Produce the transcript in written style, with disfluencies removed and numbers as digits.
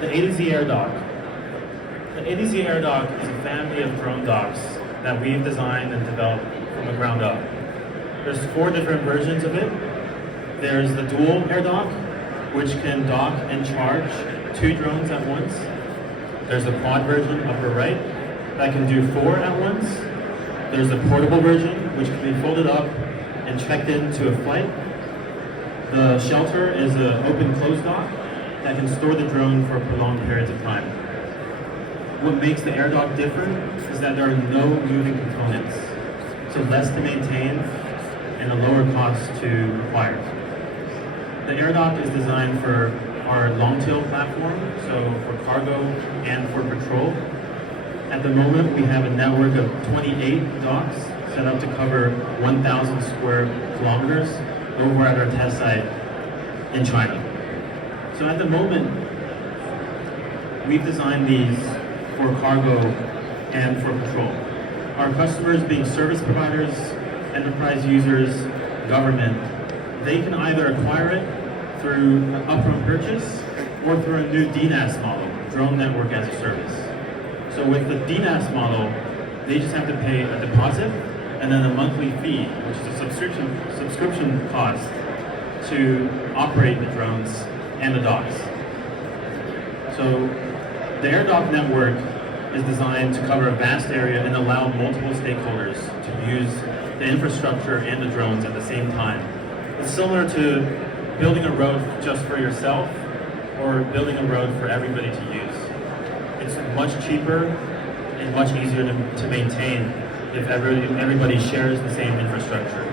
The A to Z Air Dock. The A to Z Air Dock is a family of drone docks that we've designed and developed from the ground up. There's 4 different versions of it. There's the dual air dock, which can dock and charge 2 drones at once. There's the quad version, upper right, that can do 4 at once. There's the portable version, which can be folded up and checked into a flight. The shelter is an open-closed dock that can store the drone for prolonged periods of time. What makes the air dock different is that there are no moving components, so less to maintain and a lower cost to acquire. The air dock is designed for our long-tail platform, so for cargo and for patrol. At the moment, we have a network of 28 docks set up to cover 1,000 square kilometers over at our test site in China. So at the moment, we've designed these for cargo and for patrol. Our customers being service providers, enterprise users, government, they can either acquire it through an upfront purchase or through a new DNAS model, Drone Network as a Service. So with the DNAS model, they just have to pay a deposit and then a monthly fee, which is a subscription cost to operate the drones and the docks. So the AirDock network is designed to cover a vast area and allow multiple stakeholders to use the infrastructure and the drones at the same time. It's similar to building a road just for yourself or building a road for everybody to use. It's much cheaper and much easier to maintain if everybody shares the same infrastructure.